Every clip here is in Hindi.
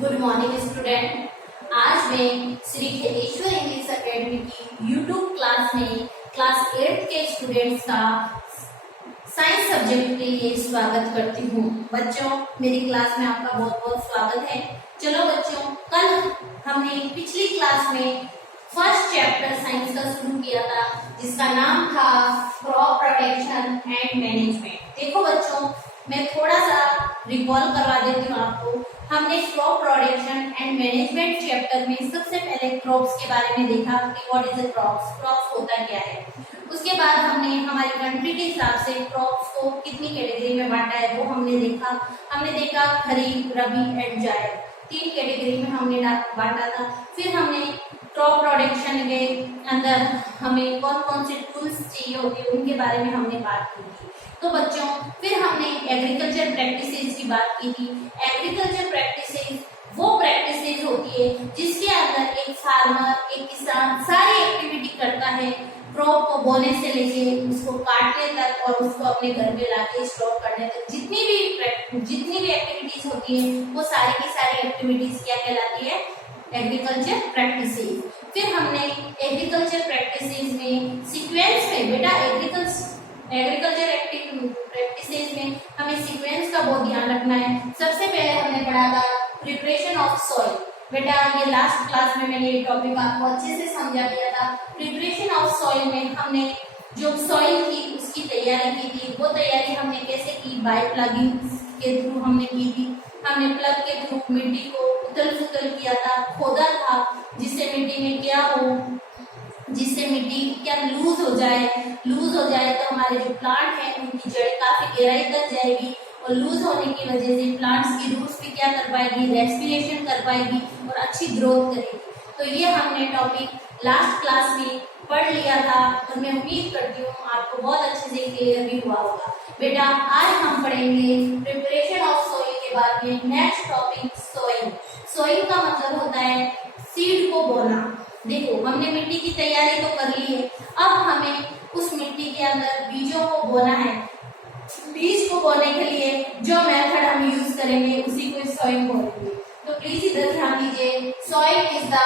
Good morning student. आज मैं श्री खेतेश्वर इंग्लिश एकेडमी की यूट्यूब क्लास में क्लास 8 के स्टूडेंट्स का साइंस सब्जेक्ट के लिए स्वागत करती हूँ। बच्चों, मेरी क्लास में आपका बहुत बहुत स्वागत है। चलो बच्चों, कल हमने पिछली क्लास में फर्स्ट चैप्टर साइंस का शुरू किया था, जिसका नाम था क्रॉप प्रोटेक्शन एंड मैनेजमेंट। देखो बच्चों, मैं थोड़ा सा रिकॉल करवा देती हूँ आपको। हमने crop protection and management chapter में सबसे पहले क्रॉप्स के बारे में देखा कि what is a crops, crops होता क्या है। उसके बाद हमने हमारी कंट्री के हिसाब से क्रॉप्स को कितनी कैटेगरी में बांटा है वो हमने देखा खरीफ, रबी एंड जायद, 3 कैटेगरी में हमने बांटा था। फिर हमने क्रॉप प्रोटेक्शन के अंदर हमें कौन कौन से टूल्स चाहिए होते हैं उनके बारे में हमने बात की थी। तो बच्चों, फिर हमने एग्रीकल्चर प्रैक्टिसेस की बात की थी। एग्रीकल्चर प्रैक्टिसेस वो प्रैक्टिसेस होती है जिसके अंदर एक फार्मर, एक किसान सारी एक्टिविटी करता है, क्रॉप को बोने से लेके उसको काटने तक और उसको अपने घर में लाके स्टोर करने तक जितनी भी एक्टिविटीज होती है वो सारी की सारी एक्टिविटीज क्या कहलाती है? Agriculture practices. फिर हमने एग्रीकल्चर प्रैक्टिसेस में सीक्वेंस में बेटा एग्रीकल्चर प्रैक्टिसेस में हमें सीक्वेंस का बहुत ध्यान रखना है। सबसे पहले हमने पढ़ा था प्रिपरेशन ऑफ सॉइल। बेटा, ये लास्ट क्लास में मैंने ये टॉपिक आपको अच्छे से समझा दिया था। प्रिपरेशन ऑफ सॉइल में हमने जो सॉइल की उसकी तैयारी की थी, वो तैयारी हमने कैसे की? बाय प्लगिंग के थ्रू हमने की थी। हमने प्लग के थ्रू मिट्टी को उथल फुथल किया था, खोदा था, जिससे मिट्टी में क्या हो, जिससे मिट्टी क्या लूज हो जाए तो हमारे जो प्लांट है उनकी जड़ें काफी गहराई तक जाएगी और लूज होने की वजह से प्लांट्स की रूट्स भी क्या कर पाएगी? रेस्पिरेशन कर पाएगी और अच्छी ग्रोथ करेगी। तो ये हमने टॉपिक लास्ट क्लास में पढ़ लिया था और मैं उम्मीद करती हूँ आपको बहुत अच्छे से क्लियर भी हुआ होगा। बेटा, आज हम पढ़ेंगे प्रिपरेशन ऑफ सॉइल के बाद में नेक्स्ट टॉपिक सॉइल। सॉइल का मतलब होता है सीड को बोना। देखो, हमने मिट्टी की तैयारी तो कर ली है, अब हमें उस मिट्टी के अंदर बीजों को बोना है। बीज को बोने के लिए जो मेथड हम यूज करेंगे उसी को सॉइल बोलेंगे। तो प्लीज इधर ध्यान दीजिए। Soil is the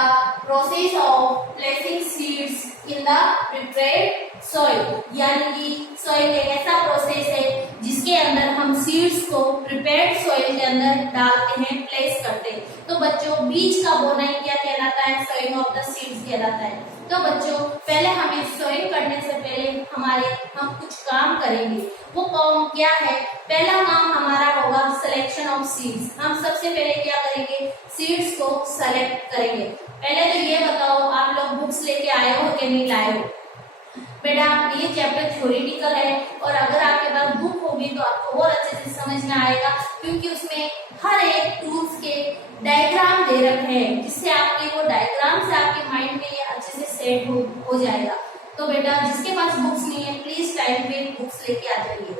process of placing seeds in the prepared soil, यानी कि सॉइल एक ऐसा प्रोसेस है जिसके अंदर हम सीड्स को प्रिपेयर्ड सॉइल के अंदर डालते हैं, प्लेस करते हैं। तो बच्चों, बीज का बोना ही क्या कहलाता है? सॉइल ऑफ द सीड्स कहलाता है। तो बच्चों, पहले हमें सॉइल करने से पहले हम कुछ काम करेंगे। वो काम क्या है? पहला काम हमारा होगा सिलेक्शन ऑफ सीड्स। हम सबसे पहले क्या करेंगे? सीड्स को सेलेक्ट करेंगे। पहले तो ये बताओ, आप लोग बुक्स लेके आए हो कि नहीं लाए हो? बेटा, ये चैप्टर थ्योरेटिकल है और अगर आपके पास बुक होगी तो आपको बहुत अच्छे से समझ में आएगा, क्योंकि उसमें हर एक टूल्स के डायग्राम दे रखे हैं, जिससे आपके वो डायग्राम से आपके माइंड में ये अच्छे से सेट हो जाएगा। तो बेटा, जिसके पास बुक्स नहीं है प्लीज टाइम पे बुक्स लेके आ जाइए।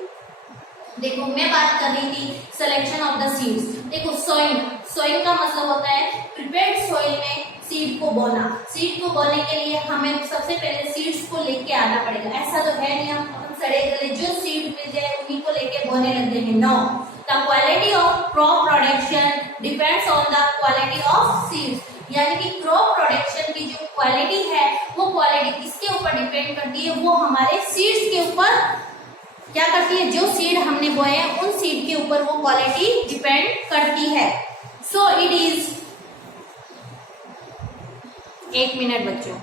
देखो, मैं बात कर रही थी सिलेक्शन ऑफ द सीड्स। देखो, सॉइल का मतलब होता है प्रिपेयर्ड सॉइल में सीड को बोना। सीड को बोने के लिए हमें सबसे पहले सीड्स को लेके आना पड़ेगा। ऐसा तो है नहीं हम सड़े गले जो सीड मिल जाए उन्हीं को लेके बोने लग जाएंगे। No, the quality of crop production depends on the quality of seeds. यानी कि क्रॉप प्रोडक्शन की जो क्वालिटी है वो क्वालिटी किसके ऊपर डिपेंड करती है? वो हमारे सीड्स के ऊपर क्या करती है? जो सीड हमने बोए हैं उन सीड के ऊपर वो क्वालिटी डिपेंड करती है। सो इट इज, एक मिनट बच्चों।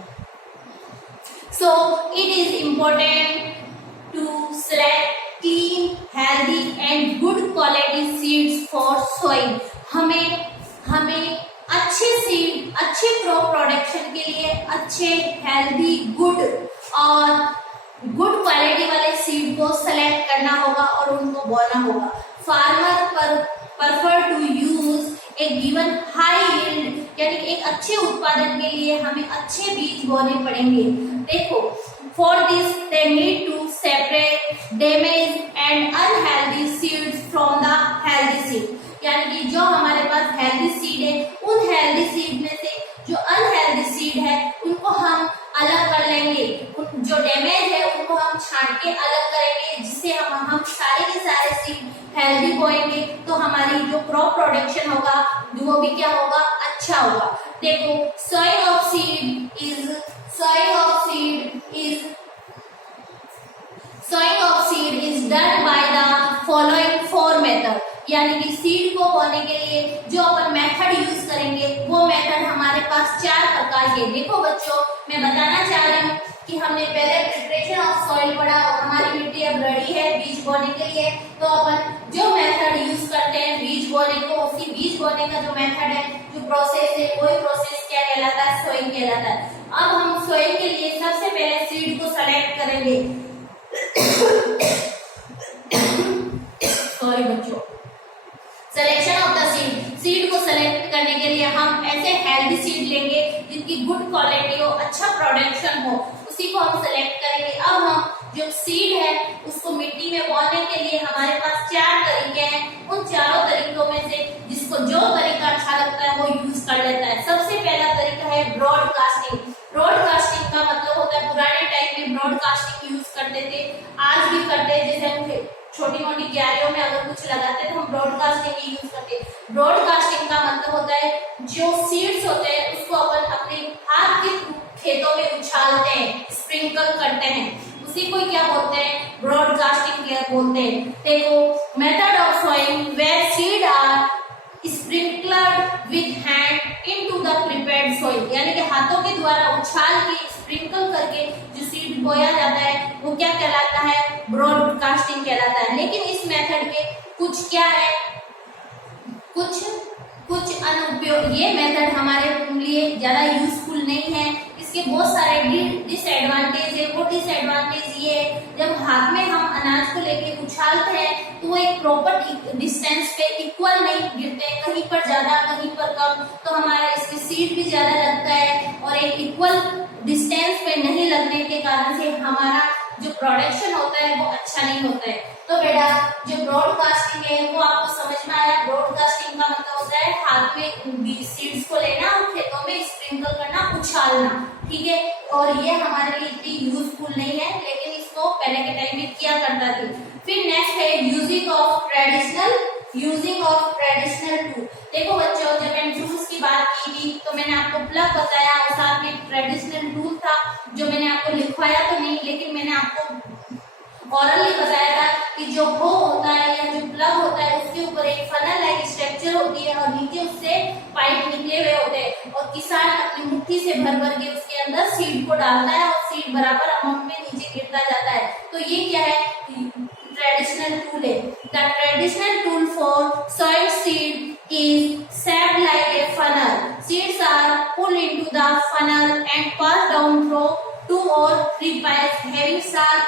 So it is important to select clean, healthy and good quality seeds for soil. हमें अच्छे सीड, अच्छे क्रॉप प्रोडक्शन के लिए अच्छे, हेल्दी, गुड और गुड क्वालिटी वाले सीड को सेलेक्ट करना होगा और उनको बोना होगा। Farmer prefer to use a given high yield, यानी एक अच्छे उत्पादन के लिए हमें अच्छे बीज बोने पड़ेंगे। देखो, for this they need to separate damaged and unhealthy seeds from the healthy seed। यानी कि जो हमारे पास हेल्दी सीड है उन हेल्दी सीड में से जो अनहेल्दी सीड है उनको हम अलग कर लेंगे। जो डैमेज है उनको हम छांट के अलग करेंगे, जिससे हम सारे के सारे सीड हेल्दी बोएंगे तो हमारी जो क्रॉप प्रोडक्शन होगा वो भी क्या होगा, अच्छा होगा। देखो sowing of seed is done by the following 4 method, यानी कि सीड को बोने के लिए जो अपन मेथड यूज करेंगे वो मेथड हमारे पास 4 प्रकार के। देखो बच्चों, मैं बताना चाह रही हूँ कि हमने पहले प्रिपरेशन ऑफ सॉइल पढ़ा और हमारी मिट्टी अब रेडी है बीज बोने के लिए, तो अपन जो मेथड यूज करते हैं बीज बोने को, उसी बीज बोने का जो मेथड है, जो प्रोसेस है, वही प्रोसेस क्या कहलाता है, सोइंग कहलाता है। अब हम सोइंग के लिए सबसे पहले सीड को सेलेक्ट करेंगे। सॉरी बच्चों, सिलेक्शन ऑफ द सीड को सेलेक्ट करने के लिए हम ऐसे हेल्दी सीड लेंगे जिनकी गुड क्वालिटी हो, अच्छा प्रोडक्शन हो, उसी को हम सेलेक्ट करेंगे। अब हम जो सीड है उसको मिट्टी में बोने के लिए हमारे पास 4 तरीके हैं। उन चारों तरीकों में से जिसको जो तरीका अच्छा लगता है वो यूज कर लेता है। सबसे पहला तरीका है ब्रॉडकास्टिंग। ब्रॉडकास्टिंग का मतलब होता है, पुराने टाइम में ब्रॉडकास्टिंग यूज करते थे, आज भी करते हैं। जैसे हम छोटी मोटी क्यारियों में अगर कुछ लगाते हैं तो हम ब्रॉडकास्टिंग ही यूज करते हैं। ब्रॉडकास्टिंग का मतलब होता है जो सीड्स होते हैं उसको अपन अपने हाथ के खेतों में उछालते हैं, स्प्रिंकल करते हैं, उसी को क्या बोलते हैं, ब्रॉडकास्टिंग बोलते हैं। देखो method of sowing where seed are sprinkled with hand into the prepared soil, यानी कि हाथों के द्वारा उछाल के स्प्रिंकल करके जो सीड बोया जाता है वो क्या कहलाता है, ब्रॉडकास्टिंग कहलाता है। लेकिन इस मेथड के कुछ क्या है, कुछ अनुपयोग, ये मेथड हमारे लिए ज्यादा यूजफुल नहीं है। इसके बहुत सारे डिसएडवांटेज है। वो डिसएडवांटेज ये है, जब हाथ में हम अनाज को लेके उछालते हैं तो वो एक प्रॉपर डिस्टेंस पे इक्वल नहीं गिरते हैं, कहीं पर ज्यादा कहीं पर कम, तो हमारा इसमें सीड भी ज्यादा लगता है और एक इक्वल डिस्टेंस पे नहीं लगने के कारण से हमारा जो प्रोडक्शन होता है वो अच्छा नहीं होता है। तो बेटा जो ब्रॉडकास्टिंग है वो आपको समझ में आया। ब्रॉडकास्टिंग का मतलब होता है हाथ में सीड्स को लेना और खेतों में स्प्रिंकल करना, उछालना, ठीक है। और ये हमारे लिए इतनी यूजफुल नहीं है, लेकिन इसको पहले के टाइम में किया करता थी। फिर नेक्स्ट है यूजिंग ऑफ ट्रेडिशनल टूल। देखो बच्चों, जब मैंने टूल्स की बात की थी तो मैंने आपको प्लग बताया और साथ में ट्रेडिशनल टूल था जो मैंने आपको लिखवाया तो नहीं, लेकिन मैंने आपको ऑरली बताया था कि जो हो होता है या जो प्लग होता है उसके ऊपर एक फनल लाइक स्ट्रक्चर होती है और नीचे उससे पाइप निकले हुए होते हैं और किसान अपनी मुट्ठी से भर भर के उसके अंदर सीड को डालता है और सीड बराबर अमाउंट में नीचे गिरता जाता है। तो ये क्या है, ट्रेडिशनल टूल है। The traditional tool for soil seed is shaped like a funnel. Seeds are pulled into the funnel and passed down through 2 or 3 pipes having sharp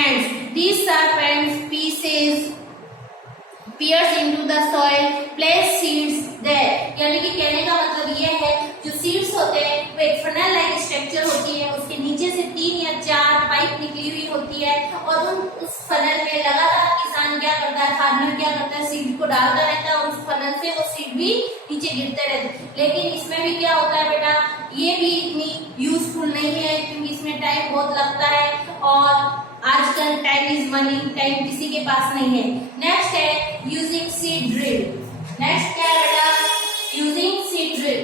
ends. These sharp ends pieces pierce into the soil, place seeds there. यानी कि कहने का मतलब ये है, जो सीड्स होते हैं वो एक फनल लाइक स्ट्रक्चर होती है, उसके नीचे से 3 या 4 पाइप निकली हुई होती है और उस फनल में लगातार किसान क्या करता है, फार्मर क्या करता है, सीड को डालता रहता है और उस फनल से वो सीड भी नीचे गिरते रहते हैं। लेकिन इसमें भी क्या होता है बेटा, ये भी इतनी यूजफुल नहीं है क्योंकि इसमें टाइम बहुत लगता है और आजकल टाइम इज मनी, टाइम किसी के पास नहीं है। नेक्स्ट है यूजिंग सीड ड्रिल। नेक्स्ट क्या है बेटा, यूजिंग सीड ड्रिल।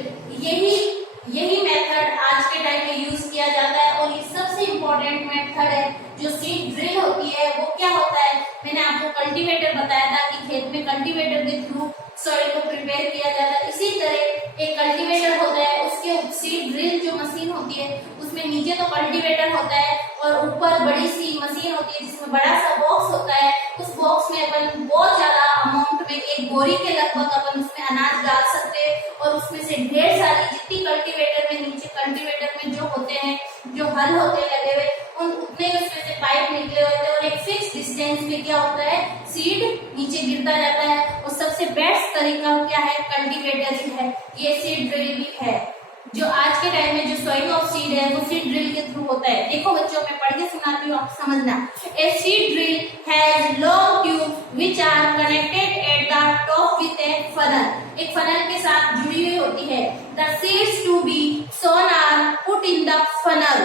यही मेथड आज के टाइम में यूज किया जाता है और ये सबसे इम्पोर्टेंट मेथड है। जो सीड ड्रिल होती है वो क्या होता है, मैंने आपको कल्टीवेटर बताया था कि खेत में कल्टीवेटर के थ्रू सॉइल को प्रिपेयर किया जाता है। इसी तरह एक कल्टीवेटर होता है, उसके सीड ड्रिल जो मशीन होती है उसमें नीचे तो कल्टीवेटर होता है और ऊपर बड़ी सी मशीन होती है जिसमें बड़ा सा बॉक्स होता है। उस बॉक्स में अपन बहुत ज्यादा अमाउंट में, एक बोरी के लगभग अपन उसमें अनाज डाल सकते हैं और उसमें से ढेर सारी जितनी कल्टीवेटर में, नीचे कल्टीवेटर में जो होते हैं, जो हल होते हैं लगे हुए, उतने उसमें से पाइप निकले होते हैं और एक फिक्स डिस्टेंस में क्या होता है, सीड नीचे गिरता जाता है। और सबसे बेस्ट तरीका क्या है, कल्टीवेटर ही है, ये सीड ड्रिल भी है। जो आज के टाइम में जो सोइंग ऑफ सीड है वो सीड ड्रिल के थ्रू होता है। देखो बच्चों, मैं पढ़ के सुनाती हूँ, आप समझना। A seed drill has long tube which are connected at the top with a funnel. एक फनल के साथ जुड़ी हुई होती है। The seeds to be sown are put in the funnel.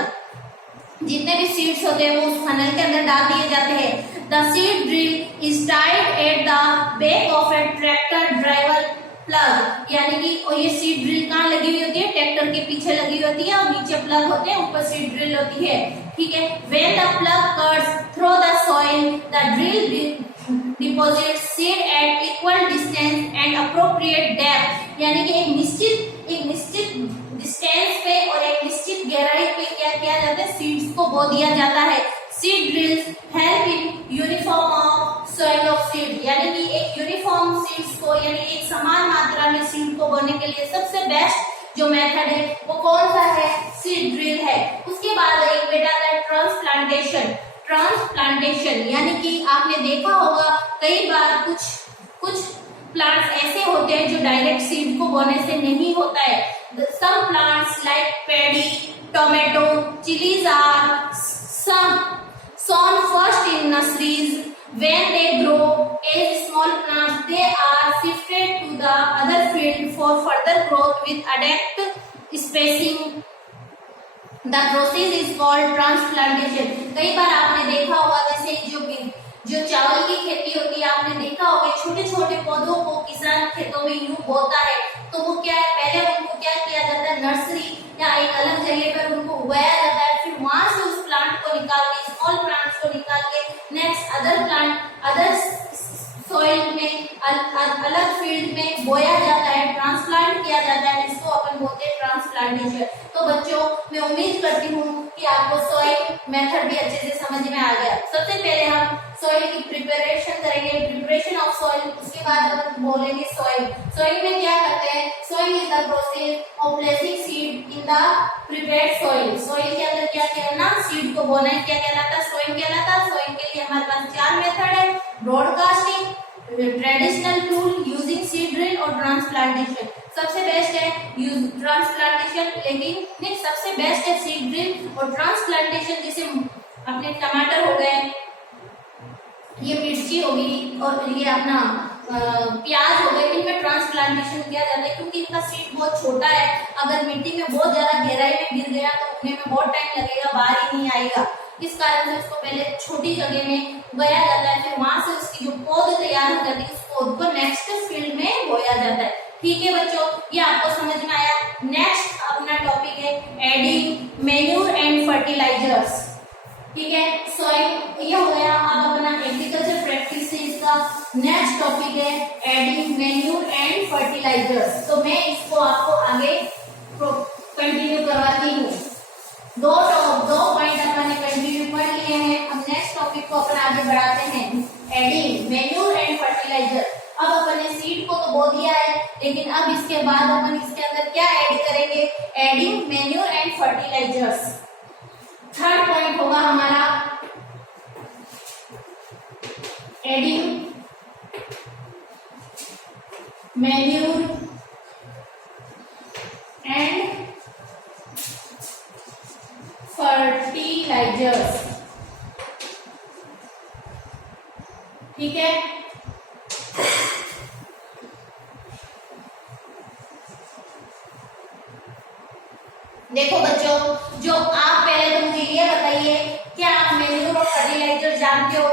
जितने भी सीड्स होते हैं वो उस फनल के अंदर डाल दिए जाते हैं। The seed drill is tied at the back of A tractor driver plug, यानी कि और ये सीड ड्रिल कहाँ लगी हुई होती है, ट्रैक्टर के पीछे लगी होती है और नीचे प्लग होते हैं, ऊपर सीड ड्रिल होती है, ठीक है। When the plug cuts through the soil, the drill deposits seed at equal distance and appropriate depth, यानी कि एक निश्चित डिस्टेंस पे और एक निश्चित गहराई पे क्या किया जाता है, सीड्स को बो दिया जाता है। Seed drills help in uniform of soil of seed, यानी कि एक यूनिफॉर्म सीड्स को यानी एक समान मात्रा में सीड को बोने के लिए सबसे बेस्ट जो मेथड है वो कौन सा है, सीड ड्रिल है। उसके बाद एक बेटा था ट्रांसप्लांटेशन। ट्रांसप्लांटेशन यानी कि आपने देखा होगा कई बार कुछ प्लांट्स ऐसे होते हैं जो डायरेक्ट सीड को बोने से नहीं होता है। Some plants like paddy, tomato, chillies are sown first in nurseries. When they grow as small plants, they are shifted to the other field for further growth with adequate spacing. The process is called transplantation. कई बार आपने देखा होगा जैसे जो चावल की खेती होती है, आपने देखा होगा छोटे छोटे पौधों को किसान खेतों में यूं बोता है, तो वो क्या है, पहले उनको क्या किया जाता है, नर्सरी या एक अलग जगह पर उनको उगाया जाता है, फिर वहां से उस प्लांट को निकाल के, स्मॉल प्लांट्स को निकाल के नेक्स्ट अदर सॉइल में अलग फील्ड में बोया जाता है, ट्रांसप्लांट किया जाता है, इसको अपन बोलते हैं ट्रांसप्लांटेशन। तो बच्चों मैं उम्मीद करती हूँ कि आपको सॉइल मेथड भी अच्छे से समझ में आ गया। सबसे पहले हम सॉइल की प्रिपरेशन करेंगे, प्रिपरेशन ऑफ सॉइल, उसके बाद अपन बोलेंगे सॉइल। सॉइल में क्या करते हैं, soil is the process of placing seed in the prepared soil. Soil के अंदर क्या करना, सीड को बोना है, क्या कहलाता है, सॉइल कहलाता है। सॉइल के लिए हमारे पास 4 मेथड है, broadcasting, traditional tool, using seed drill और ट्रांसप्लांटेशन। सबसे बेस्ट है यूज ट्रांसप्लांटेशन, लेकिन नहीं सबसे बेस्ट है सीड ड्रिल और ट्रांसप्लांटेशन। जैसे अपने टमाटर हो गए, ये मिर्ची होगी और ये अपना प्याज हो गए, इनमें ट्रांसप्लांटेशन किया जाता है क्योंकि इनका सीड बहुत छोटा है। अगर मिट्टी में बहुत ज्यादा गहराई में गिर गया तो उगने में बहुत टाइम लगेगा, बाहर ही नहीं आएगा। इस कारण से उसको पहले छोटी जगह में उगाया जाता है, फिर वहां से उसकी जो पौध तैयार हो जाती है उस पौध को नेक्स्ट फील्ड में बोया जाता है। ठीक है बच्चों, ये आपको समझ में आया। नेक्स्ट अपना टॉपिक है एडिंग मैन्योर एंड फर्टिलाइजर्स। ठीक है, सॉइल ये हो गया। अब अपना एग्रीकल्चर प्रैक्टिस से इसका नेक्स्ट टॉपिक है एडिंग मैन्योर एंड फर्टिलाइजर्स। तो मैं इसको आपको आगे कंटिन्यू करवाती हूँ। दो पॉइंट अपने कंटिन्यू कर लिए हैं। अब नेक्स्ट टॉपिक को अपन आगे बढ़ाते हैं, एडिंग मैन्योर एंड फर्टिलाइजर। अब अपन ने सीड को तो बो दिया है, लेकिन अब इसके बाद अपन इसके अंदर क्या ऐड करेंगे, adding manure and fertilizers. Third point होगा हमारा एडिंग मैन्योर एंड फर्टिलाइजर्स। ठीक है, देखो बच्चों, जो आप पहले तो मुझे ये बताइए, क्या आप मैन्योर और फर्टिलाइजर जानते हो?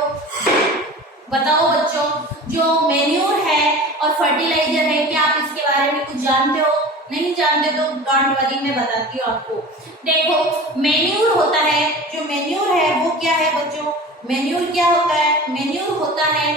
बताओ बच्चों, जो मैन्योर है और फर्टिलाइजर है, क्या आप इसके बारे में कुछ जानते हो? नहीं जानते तो डोंट वरी, मैं बताती हूँ आपको। देखो, मैन्योर होता है, जो मैन्योर है वो क्या है बच्चों, मैन्योर क्या होता है, मैन्योर होता है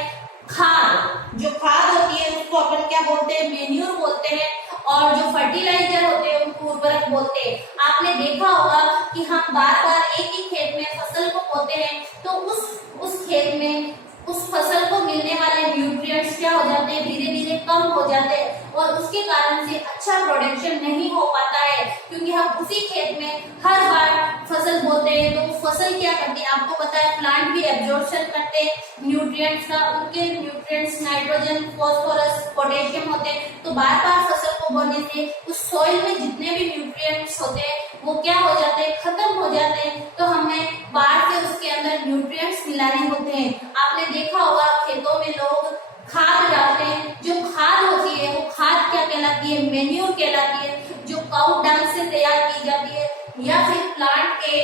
खाद। जो खाद होती है उसको अपन क्या बोलते हैं, मैन्योर बोलते हैं। और जो फर्टिलाइजर होते हैं उनको उर्वरक बोलते हैं। आपने देखा होगा कि हम बार बार एक ही खेत में फसल को बोते हैं, तो उस खेत में उस फसल को मिलने वाले न्यूट्रिएंट्स क्या हो जाते हैं, धीरे धीरे कम हो जाते हैं और उसके कारण से अच्छा प्रोडक्शन नहीं हो पाता है, क्योंकि हम उसी खेत में हर बार फसल बोते हैं। तो वो फसल क्या करती है, आपको पता है प्लांट भी एब्जॉर्प्शन करते हैं न्यूट्रिएंट्स का। उनके न्यूट्रिएंट्स नाइट्रोजन, फास्फोरस, पोटेशियम होते हैं। तो बार बार फसल को बोने से उस सॉइल में जितने भी न्यूट्रिएंट्स होते हैं वो क्या हो जाते हैं, खत्म हो जाते हैं। तो हमें बाहर से उसके अंदर न्यूट्रिएंट्स मिलाने होते हैं। आपने देखा होगा खेतों में लोग खाद डालते हैं। जो खाद होती है वो खाद क्या कहलाती है, मैन्योर कहलाती है, जो काऊ डंग से तैयार की जाती है या फिर प्लांट के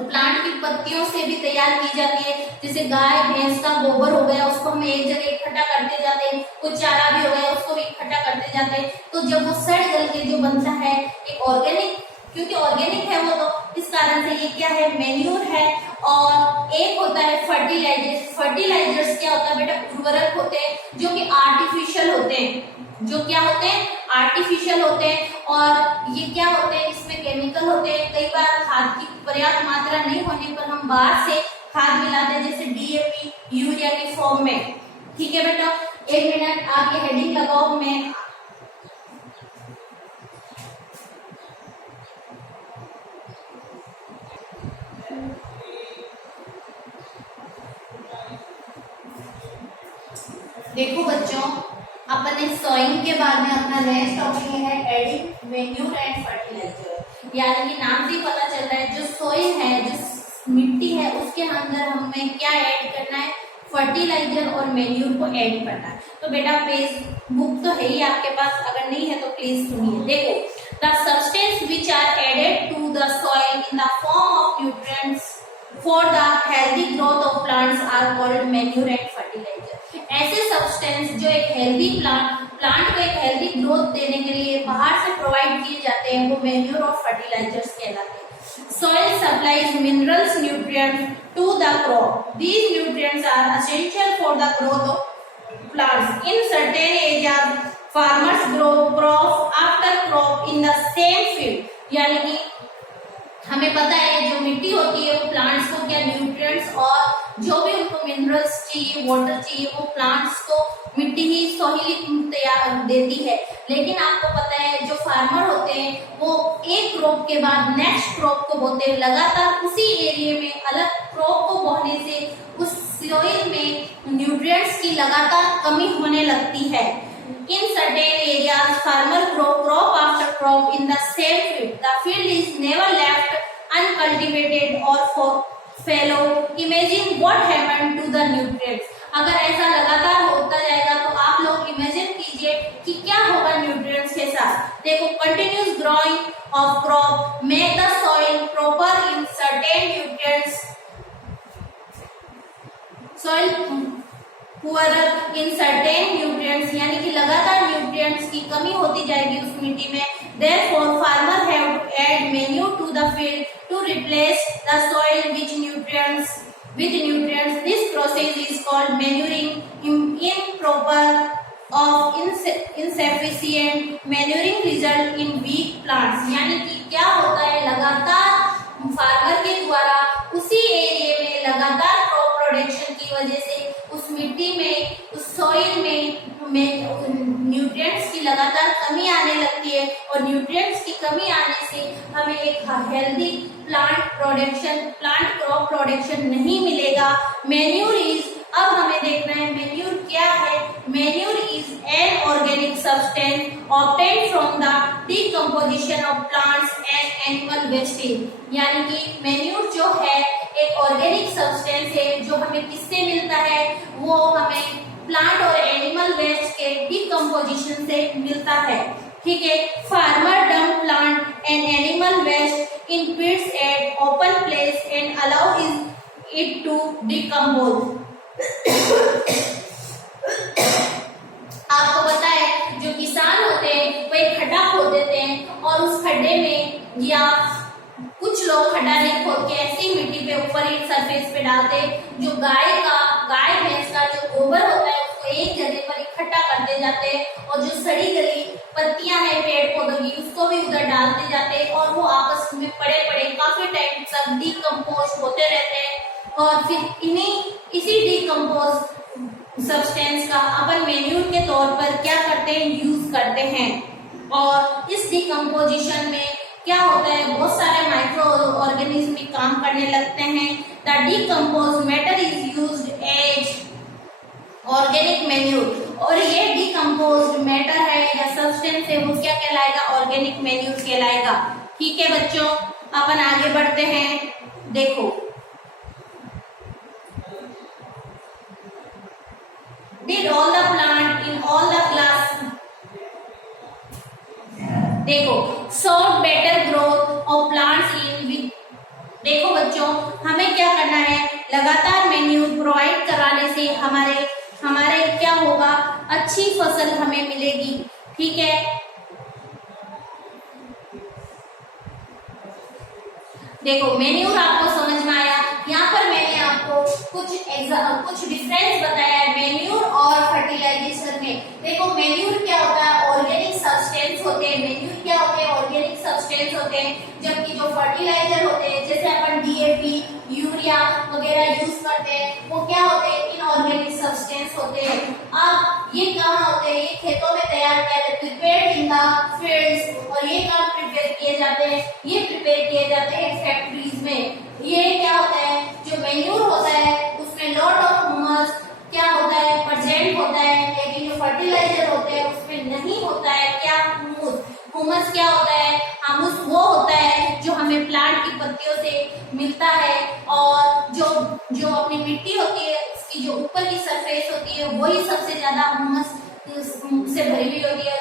प्लांट की पत्तियों से भी तैयार की जाती है। जैसे गाय भैंस का गोबर हो गया, उसको हम एक जगह इकट्ठा करते जाते हैं, कुछ चारा भी हो गया उसको भी इकट्ठा करते जाते हैं। तो जब वो सड़ गल के जो बनता है एक ऑर्गेनिक, क्योंकि ऑर्गेनिक है वो, तो इस कारण से ये क्या है, मेन्यूर है। और एक होता है फर्टिलाइजर्स। फर्टिलाइजर्स क्या होता है बेटा, उर्वरक होते हैं जो कि आर्टिफिशियल होते हैं, जो क्या होते हैं, आर्टिफिशियल होते हैं। और ये क्या होते हैं, इसमें केमिकल होते हैं। कई बार खाद की पर्याप्त मात्रा नहीं होने पर हम बाहर से खाद मिलाते हैं, जैसे डीएपी, यूरिया की फॉर्म में। ठीक है बेटा, एक मिनट आप ये हेडिंग लगाओ। मैं देखो बच्चों, अपन ने सॉइल के बाद में अपना नेक्स्ट टॉपिक है एडिंग मैन्यूर एंड फर्टिलाइजर। यानी कि नाम से पता चल रहा है जो सॉइल है, जो मिट्टी है, उसके अंदर हमें क्या ऐड करना है, फर्टिलाइजर और मैन्यूर को ऐड करना है। तो बेटा पेज बुक तो है ही आपके पास, अगर नहीं है तो प्लीज सुनिए। देखो, the substance which are added to the soil in the form of nutrients for the healthy growth of plants are called manure and fertilizer. ऐसे सब्सटेंस जो एक हेल्दी प्लांट को एक हेल्दी ग्रोथ देने के लिए बाहर से प्रोवाइड किए जाते हैं, वो मैन्यूर और फर्टिलाइजर्स कहलाते हैं। Soil supplies minerals, nutrients to the crop. These nutrients are essential for the growth of plants. In certain areas farmers grow crop after crop in the same field. यानी कि हमें पता है जो मिट्टी होती है वो प्लांट्स को क्या न्यूट्रिएंट्स और जो भी उनको मिनरल्स चाहिए, वाटर चाहिए, वो प्लांट्स को मिट्टी ही सॉइल तैयार देती है। लेकिन आपको पता है जो फार्मर होते हैं वो एक क्रॉप के बाद नेक्स्ट क्रॉप को बोते हैं। लगातार उसी एरिया में अलग क्रॉप को बोने से उस सॉइल में न्यूट्रिएंट्स की लगातार कमी होने लगती है। In certain areas, farmer grow crop after crop in the same field. The field is never left uncultivated or for fallow. Imagine what happened to the nutrients. अगर ऐसा लगातार होता जाएगा तो आप लोग इमेजिन कीजिए कि क्या होगा न्यूट्रिएंट्स के साथ। देखो, continuous growing of crop make the soil proper in certain nutrients. Soil poorer in certain nutrients, यानी कि लगातार न्यूट्रिएंट्स की कमी होती जाएगी उस मिट्टी में। Therefore, farmer have to add manure to the field to replace the soil with nutrients. This process is called manuring. Improper of insufficient manuring result in weak plants. यानी कि क्या होता है, लगातार फार्मर के द्वारा उसी एरिया में लगातार क्रॉप प्रोडक्शन की वजह से उस मिट्टी में, उस सॉइल में न्यूट्रिएंट्स की लगातार कमी आने लगती है। और न्यूट्रिएंट्स की कमी आने से हमें एक हेल्दी प्लांट क्रॉप प्रोडक्शन नहीं मिलेगा। मैन्यूर इज, अब हमें देखना है मैन्यूर क्या है। Manure is an organic substance obtained from the decomposition of plants and animal wastage. यानी कि मैन्यूर जो है एक ऑर्गेनिक सब्सटेंस है जो हमें किससे मिलता है, वो हमें प्लांट और एनिमल वेस्ट के डिकम्पोजिशन से मिलता है। ठीक है, farmer dump plant and animal waste in pits at open place and allow it to decompose. आपको पता है जो किसान होते हैं वो एक खड्डा खोद देते हैं और उस खड्डे में, या कुछ लोग खड्डा नहीं खोद के ऐसी मिट्टी पे ऊपर ही सरफेस पे डालते हैं। जो गाय भैंस का जो गोबर होता है उसको एक जगह पर इकट्ठा करते जाते हैं और जो सड़ी गली पत्तियां हैं पेड़ पौधों की उसको भी उधर डालते जाते हैं और वो आपस में पड़े काफी टाइम तक डिकम्पोज होते रहते हैं। और फिर इसी डिकम्पोज सब्सटेंस का अपन मैन्यूर के तौर पर क्या करते हैं, यूज करते हैं। और इस डिकम्पोजिशन में क्या होता है, बहुत सारे माइक्रो ऑर्गेनिज्म काम करने लगते हैं। The decompose matter is used as organic manure. और ये डिकम्पोज मैटर है या सब्सटेंस है वो क्या कहलाएगा, ऑर्गेनिक मैन्यूर कहलाएगा। ठीक है बच्चों, अपन आगे बढ़ते हैं। देखो, did all the plant in all the class, देखो, sought better growth of plants in देखो बच्चों, हमें क्या करना है, लगातार मैन्यूर प्रोवाइड कराने से हमारे हमारे क्या होगा, अच्छी फसल हमें मिलेगी। ठीक है, देखो मेन्यूर आपको समझ में आया। यहाँ पर मैंने आपको कुछ डिफरेंस बताया है मेन्यूर और फर्टिलाइजेशन में। देखो मेन्यूर क्या होता है, ऑर्गेनिक सब्सटेंस होते हैं। मेन्यूर क्या होते हैं, ऑर्गेनिक सब्सटेंस होते हैं। जबकि जो फर्टिलाइजर होते हैं, जैसे अपन डीएपी, यूरिया वगैरह यूज करते हैं, वो क्या होते हैं, इनऑर्गेनिक सब्सटेंस होते हैं। अब ये कहाँ होते हैं, ये खेतों में तैयार किया जाता है, प्रिपेयर्ड इन द फील्ड्स। और ये कहाँ प्रिपेयर किए जाते हैं, ये प्रिपेयर किए जाते हैं फैक्ट्रीज में। ये क्या होता है, जो मैन्यूर होता है उसमें लॉट ऑफ ह्यूमस क्या होता है, प्रेजेंट होता है। लेकिन जो फर्टिलाइजर होते हैं उसमें नहीं होता है क्या, ह्यूमस। ह्यूमस क्या होता है, ह्यूमस वो होता है जो हमें प्लांट की पत्तियों से मिलता है। और जो जो अपनी मिट्टी होती है उसकी जो ऊपर की सरफेस होती है वही सबसे ज्यादा ह्यूमस से भरी हुई होती है।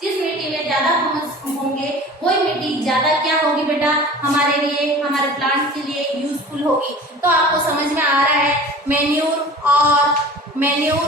जिस मिट्टी में ज्यादा ह्यूमस होंगे वही मिट्टी ज्यादा क्या होगी बेटा, हमारे लिए, हमारे प्लांट के लिए यूजफुल होगी। तो आपको समझ में आ रहा है मैन्यूर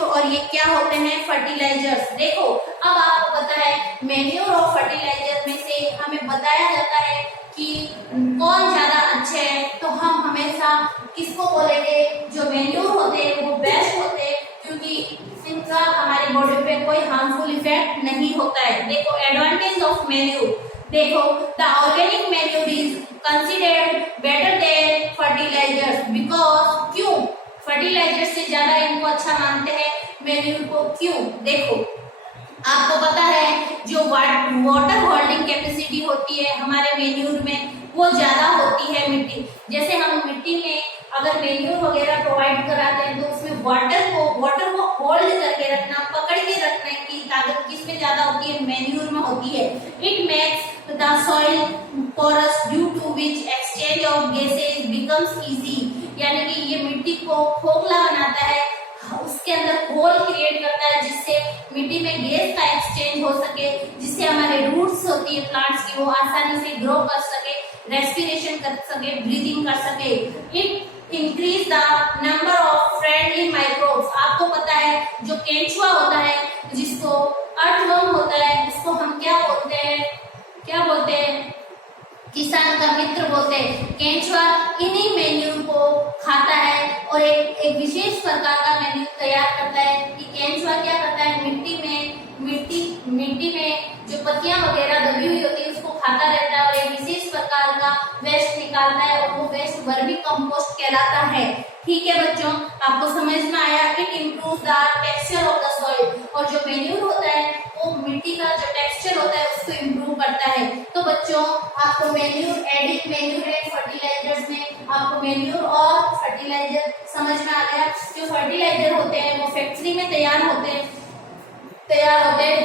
और ये क्या होते हैं, फर्टिलाइजर्स। देखो अब आपको पता है मैन्यूर और फर्टिलाइजर में से हमें बताया जाता है कि कौन ज्यादा अच्छे हैं। तो हम हमेशा किसको बोलेंगे, जो मैन्यूर होते हैं वो बेस्ट होते हैं, क्योंकि इनका हमारी बॉडी पे कोई हार्मफुल इफेक्ट नहीं होता है। देखो एडवांटेज ऑफ मैन्यूर, देखो the organic manure is considered better than fertilizers because, क्यों फर्टिलाइजर से ज्यादा इनको अच्छा मानते हैं मैन्यूर को, क्यों। देखो आपको पता है जो वाटर होल्डिंग कैपेसिटी होती है हमारे मैन्यूर में वो ज्यादा होती है। मिट्टी, जैसे हम मिट्टी में अगर मैन्यूर वगैरह प्रोवाइड कराते हैं तो उसमें वाटर को होल्ड करके रखना, पकड़ के रखने की ताकत किसमें ज्यादा होती है, मैन्यूर में होती है। It makes the soil porous due to which exchange of gases becomes easy, यानी कि ये मिट्टी को खोखला बनाता है, उसके अंदर होल क्रिएट करता है जिससे मिट्टी में गैस का एक्सचेंज हो सके, जिससे हमारे रूट्स होती है प्लांट्स की वो आसानी से ग्रो कर सके, रेस्पिरेशन कर सके, ब्रीदिंग कर सके। It increase the number of friendly microbes. आपको पता है जो केंचुआ होता है, जिसको अर्थवर्म होता है, उसको हम क्या बोलते हैं, किसान का मित्र बोलते हैं। केंचुआ इन्हीं मैन्यूर को खाता है और एक विशेष प्रकार का मैन्यूर तैयार करता है। कि केंचुआ क्या करता है, मिट्टी में जो पत्तियां वगैरह दबी हुई होती है उसको खाता रहता है और एक विशेष प्रकार का वेस्ट निकालता है और वो वेस्ट वर्मी कंपोस्ट कहलाता है। ठीक है बच्चों, आपको समझ में आया। It improve the texture of the soil, और जो मैन्यूर होता है वो मिट्टी का जो टेक्सचर होता है उसको इम्प्रूव करता है। तो बच्चों आपको manure, adding manure and fertilizers में आपको मैन्यूर और फर्टिलाइजर समझ में आ गया। जो फर्टिलाइजर होते हैं वो फैक्ट्री में तैयार होते हैं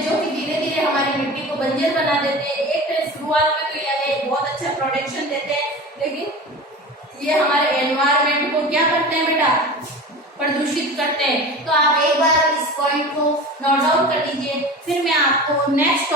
जो कि धीरे धीरे हमारी मिट्टी को बंजर बना देते हैं। एक शुरुआत में तो ये बहुत अच्छा प्रोडक्शन देते हैं, लेकिन ये हमारे एनवायरनमेंट को क्या करते हैं बेटा, प्रदूषित करते हैं। तो आप एक बार इस पॉइंट को नोट डाउन कर लीजिए, फिर मैं आपको नेक्स्ट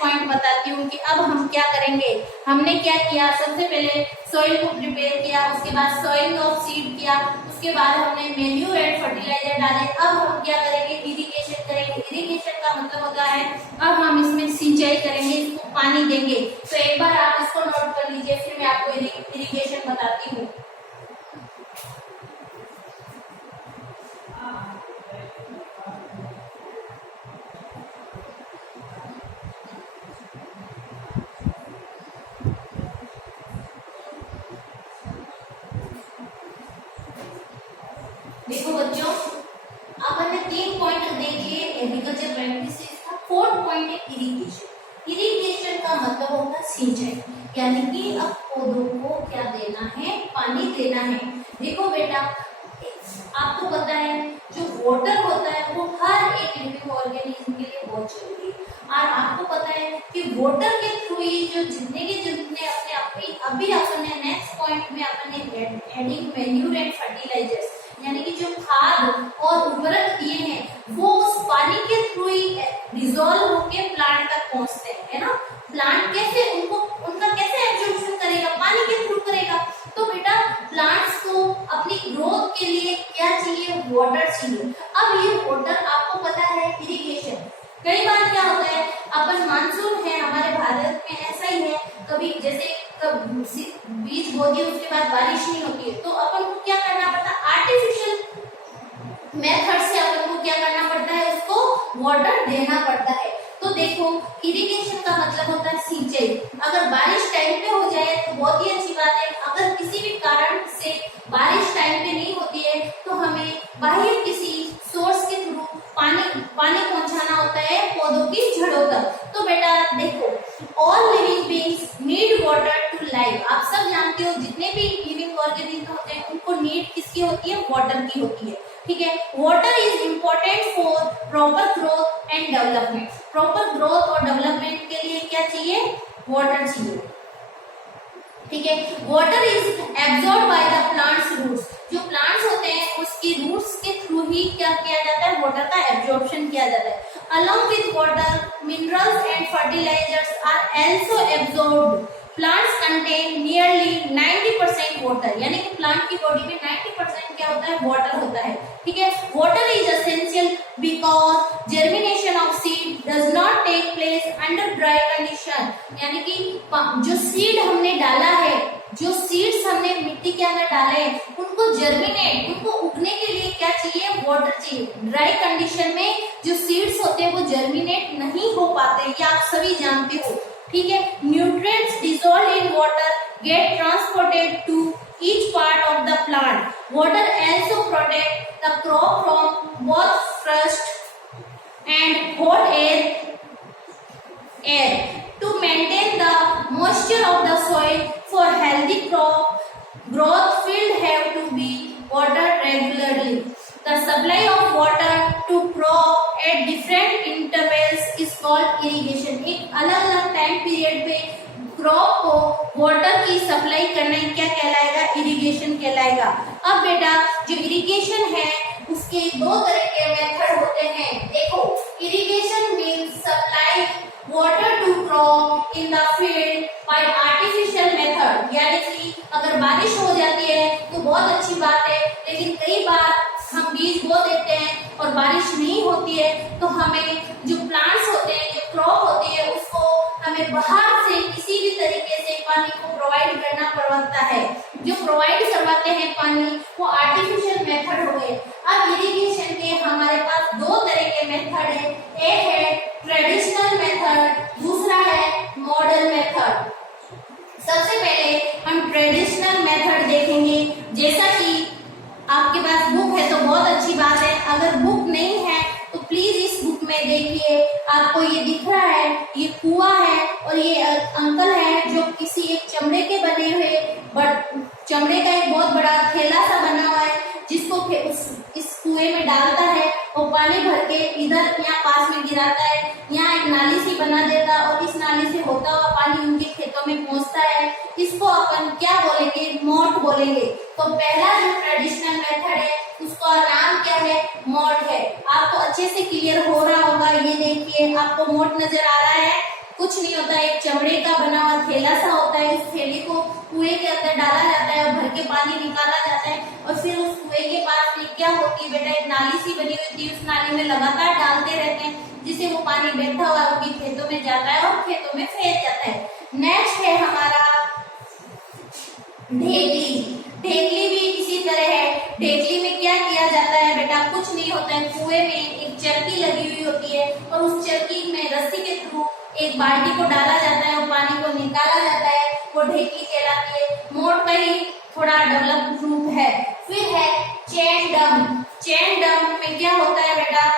पॉइंट बताती हूँ कि अब हम क्या करेंगे। हमने क्या किया, सबसे पहले सॉइल को प्रिपेयर किया, उसके बाद सॉइलिंग ऑफ सीड किया, उसके बाद हमने मैन्यूर एंड फर्टिलाइजर डाले। अब हम क्या करेंगे, इरिगेशन करेंगे। इरिगेशन का मतलब होता है अब हम इसमें सिंचाई करेंगे, इसको पानी देंगे। तो एक बार आप इसको नोट कर लीजिए, फिर मैं आपको इरिगेशन बताती हूँ। देखो बच्चों, अपन ने 3 पॉइंट देख लिए एग्रीकल्चर प्रैक्टिसेस का। 4th पॉइंट है इरिगेशन। इरिगेशन का मतलब होता है सिंचाई, यानी कि अब पौधों को क्या देना है, पानी देना है। देखो बेटा, आपको पता है जो वाटर होता है वो हर एक लिविंग ऑर्गेनिज्म के लिए बहुत जरूरी है। और आपको पता है कि वाटर के थ्रू ही जो जितने अभी अपने नेक्स्ट पॉइंट में अपने एडिंग मैन्यूर एंड फर्टिलाइजर्स, यानी कि जो खाद और उर्वरक दिए हैं वो उस पानी के थ्रू ही डिसॉल्व होके प्लांट तक पहुंचते हैं, है ना। प्लांट कैसे उनका कैसे एब्जॉर्प्शन करेगा, पानी के थ्रू करेगा। बीज बो दिए उसके बाद बारिश नहीं होती है, तो अपन को क्या करना पड़ता है, आर्टिफिशियल मेथड से अपन को क्या करना पड़ता है, उसको वाटर देना पड़ता है। तो देखो इरिगेशन का मतलब होता है सिंचाई। अगर बारिश टाइम पे हो जाए तो बहुत ही अच्छी बात है, अगर किसी भी कारण से बारिश टाइम पे नहीं होती है तो हमें बाहर किसी सोर्स के थ्रू पानी पहुंचाना होता है पौधों की जड़ों तक। तो बेटा देखो, all living beings need water to live. आप सब जानते हो जितने भी लिविंग ऑर्गेनिज्म होते हैं उनको नीड किसकी होती है, वाटर की होती है, ठीक है। Water is important for proper growth and development. Proper growth और डेवलपमेंट के लिए क्या चाहिए, वाटर चाहिए, ठीक है। Water is absorb by the plants roots. जो प्लांट्स होते हैं उसकी रूट्स के थ्रू ही क्या किया जाता है, वाटर का एब्जॉर्प्शन किया जाता है। Along with water minerals and fertilizers are also absorbed. Plants contain nearly 90% water, यानी कि प्लांट की बॉडी में 90% क्या होता है, वाटर होता है, ठीक है। Water is essential because germination of seed does not take place under dry condition. यानी कि जो सीड हमने डाला है, जो सीड्स हमने मिट्टी के अंदर डाले हैं, उनको जर्मिनेट, उनको उगने के लिए क्या चाहिए, वाटर चाहिए। ड्राई कंडीशन में जो सीड्स होते हैं वो जर्मिनेट नहीं हो पाते, ये आप सभी जानते हो, ठीक है। Nutrients dissolve in water get transported to each part of the plant. Water also protect the crop from both frost and hot air to maintain the moisture of the soil for healthy crop growth. Fields have to be watered regularly. The supply of water to crop at different intervals is called irrigation. एक अलग अलग टाइम पीरियड पे क्रॉप को वाटर की सप्लाई करना क्या कहलाएगा, इरिगेशन कहलाएगा। अब बेटा जो इरिगेशन है उसके दो तरह के मेथड होते हैं। देखो irrigation means supply water to crop in the field by artificial method. यानी कि अगर बारिश हो जाती है तो बहुत अच्छी बात है, लेकिन कई बार हम बीज बो देते हैं और बारिश नहीं होती है तो हमें जो प्लांट्स होते हैं, जो क्रॉप होती है, उसको हमें बाहर से किसी भी तरीके से पानी को प्रोवाइड करना पड़ता है। जो प्रोवाइड करवाते हैं पानी वो आर्टिफिशियल मेथड हो गए। अब इरिगेशन के हमारे पास दो तरह के मेथड है, एक है ट्रेडिशनल मेथड, दूसरा है मॉडर्न मेथड। सबसे पहले हम ट्रेडिशनल मेथड देखेंगे। जैसा कि आपके पास बुक है तो बहुत अच्छी बात है, अगर बुक नहीं है तो प्लीज इस बुक में देखिए। आपको ये दिख रहा है, ये कुआं है और ये अंकल है जो किसी एक चमड़े के बने हुए चमड़े का एक बहुत बड़ा थैला सा बना हुआ है जिसको इस कुएं में डालता है और पानी भर के इधर यहाँ पास में गिराता है, यहाँ एक नाली सी बना देता है और इस नाली से होता हुआ पानी उनके खेतों में पहुंचता है। इसको अपन क्या बोलेंगे, मोट बोलेंगे। तो पहला जो ट्रेडिशनल मेथड है उसका नाम क्या है, मोट है। आपको अच्छे से क्लियर हो रहा होगा, ये देखिए आपको मोट नजर आ रहा है। कुछ नहीं होता, एक चमड़े का बना हुआ थैला सा होता है, उस थैले को कुएं के अंदर डाला जाता है और भर के पानी निकाला जाता है और फिर उस कुएं के पास में क्या होती है बेटा, एक नाली सी बनी होती है, उस नाली में लगातार डालते रहते हैं जिससे वो पानी बहता हुआ उनके खेतों में जाता है और खेतों में फैल जाता है। नेक्स्ट है हमारा ढेकली। ढेकली भी इसी तरह है। ढेकली में क्या किया जाता है बेटा, कुछ नहीं होता है, कुएं में एक चरखी लगी हुई होती है और उस चरखी में रस्सी के थ्रू एक बाल्टी को डाला जाता है और पानी को निकाला जाता है, वो ढेकली कहलाती है। मोट का ही थोड़ा डेवलप रूप है। फिर है चेन डंप। चेन डंप में क्या होता है बेटा,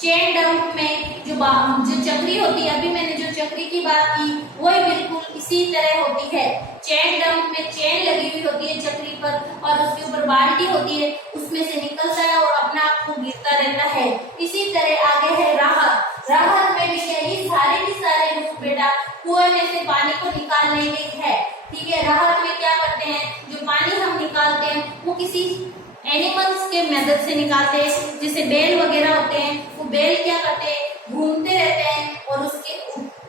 चेन डंप में जो चक्री होती है, अभी मैंने जो चक्री की बात की वही बिल्कुल इसी तरह होती है। चेन डंप में चेन लगी हुई होती है चक्री पर और उसके ऊपर बाल्टी होती है, उसमें से निकलता है और अपना आप को गिरता रहता है। इसी तरह आगे है राहत। राहत में भी यही सारे के सारे रूप बेटा कुएं में से पानी को निकालने के है, ठीक है। राहत में क्या करते हैं, जो पानी हम निकालते हैं वो किसी एनिमल्स के मदद से निकालते हैं, जैसे बैल वगैरह होते हैं, वो बैल क्या करते हैं, घूमते रहते हैं और उसके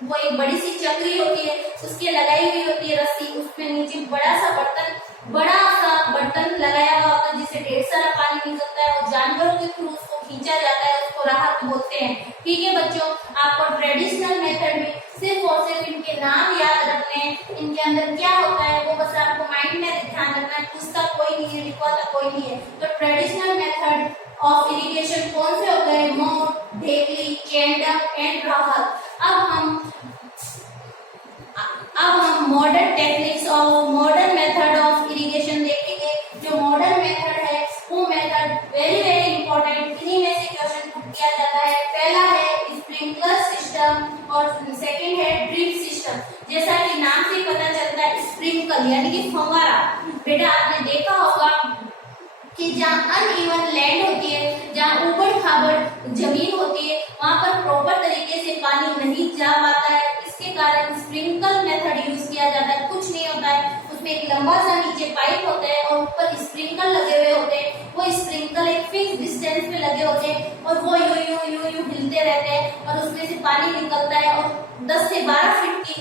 वो एक बड़ी सी चक्री होती है, उसके लगाई हुई होती है रस्सी, उसमें नीचे बड़ा सा बर्तन लगाया हुआ होता है जिससे ढेर सारा पानी निकलता है और जानवरों के थ्रू उसको खींचा जाता है, उसको राहत बोलते हैं। ठीक है बच्चों, आपको ट्रेडिशनल मेथड में सिर्फ और सिर्फ इनके नाम याद रखने हैं, इनके अंदर क्या होता ध्यान रखना है, पूछता कोई नहीं है, लिखवाता कोई नहीं है। तो ट्रेडिशनल मेथड ऑफ इरिगेशन कौन से हो गए? मोट, ढेकली, चैंडम एंड राहत। अब हम मॉडर्न टेक्निक्स और मॉडर्न मेथड ऑफ इरिगेशन देखेंगे। जो मॉडर्न मेथड है वो मेथड वेरी वेरी इंपॉर्टेंट, इन्हीं में से क्वेश्चन पुट किया जाता है। पहला है स्प्रिंकलर सिस्टम और सेकंड है ड्रिप सिस्टम। जैसा कि नाम से पता चलता है स्प्रिंकल यानी कि फव्वारा। बेटा आपने देखा होगा कि जहाँ अनइवन लैंड होती है, जहाँ ऊबड़ खाबड़ जमीन होती है, वहाँ पर प्रॉपर तरीके से पानी नहीं जा पाता है, इसके कारण स्प्रिंकल मेथड यूज किया जाता है। कुछ नहीं होता है, उसमें एक लंबा सा नीचे पाइप होता है और ऊपर स्प्रिंकल लगे हुए होते हैं। वो स्प्रिंकल एक फिक्स डिस्टेंस पे लगे होते हैं और वो यूं यूं यूं यूं हिलते रहते हैं और उसमें से पानी निकलता है और 10 से 12 फीट की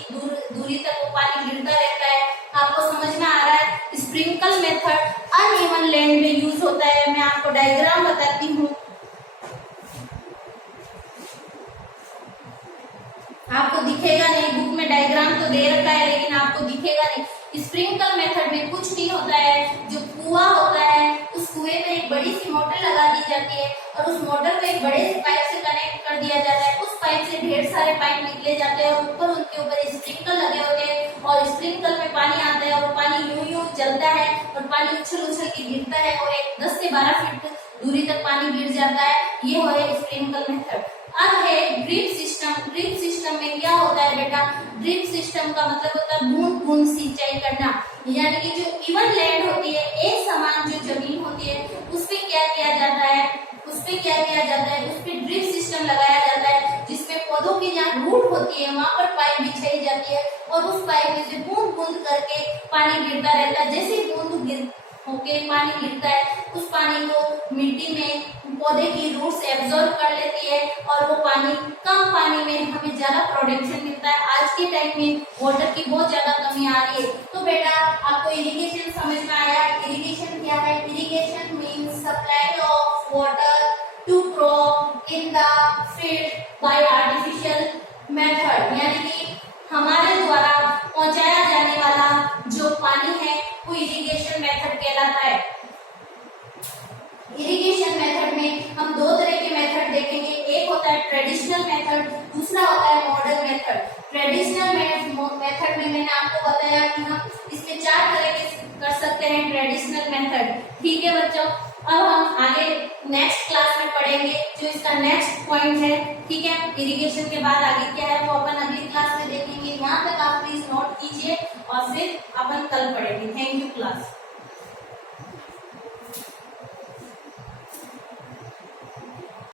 दूरी तक वो पानी गिरता रहता है। आपको समझ में आ रहा है? स्प्रिंकल मेथड अनइवन लैंड में यूज होता है। मैं आपको डायग्राम बताती हूँ, आपको दिखेगा नहीं, बुक में डायग्राम तो दे रखा है लेकिन आपको दिखेगा नहीं। स्प्रिंकल मेथड में कुछ नहीं होता है, जो कुआं होता है उस कुएं में एक बड़ी सी मोटर लगा दी जाती है और उस मोटर को एक बड़े से पाइप से कनेक्ट कर दिया जाता है। उस पाइप से ढेर सारे पाइप निकले जाते हैं और ऊपर उनके ऊपर स्प्रिंकल लगे होते हैं और स्प्रिंकल में पानी आता है और पानी यूं यूं चलता है और पानी उछल उछल के गिरता है और एक 10 से 12 फीट दूरी तक पानी गिर जाता है। ये है स्प्रिंकल मेथड। अब है ड्रिप सिस्टम। ड्रिप सिस्टम में क्या होता है बेटा? ड्रिप सिस्टम का मतलब होता है बूंद बूंद सिंचाई करना, यानी कि जो इवन लैंड होती है, एक समान जो जमीन होती है, उस पे क्या किया जाता है? उस पे ड्रिप सिस्टम लगाया जाता है, जिसमें पौधों की जहाँ रूट होती है वहां पर पाइप बिछाई जाती है और उस पाइप में से बूंद बूंद करके पानी गिरता रहता है। जैसे बूंद होके पानी गिरता है, उस पानी को मिट्टी में पौधे की रूट्स एब्जॉर्ब कर लेती है और वो पानी, कम पानी में हमें ज्यादा प्रोडक्शन मिलता है। आज के टाइम में वाटर की बहुत ज्यादा कमी आ रही है। तो बेटा आपको इरिगेशन समझ में आया? इरिगेशन क्या है? Irrigation means supply of water to crop in the field by artificial method, यानी कि हमारे द्वारा पहुंचाया जाने वाला जो पानी है वो इरिगेशन मेथड कहलाता है। इरिगेशन मेथड में हम दो तरह के मेथड देखेंगे, एक होता है ट्रेडिशनल मेथड, दूसरा होता है मॉडर्न मेथड। ट्रेडिशनल मेथड में मैंने आपको बताया कि हम इसमें 4 तरह के कर सकते हैं ट्रेडिशनल मेथड। ठीक है बच्चों, अब हम आगे नेक्स्ट क्लास में पढ़ेंगे जो इसका नेक्स्ट पॉइंट है। ठीक है, इरिगेशन के बाद आगे क्या है वो अपन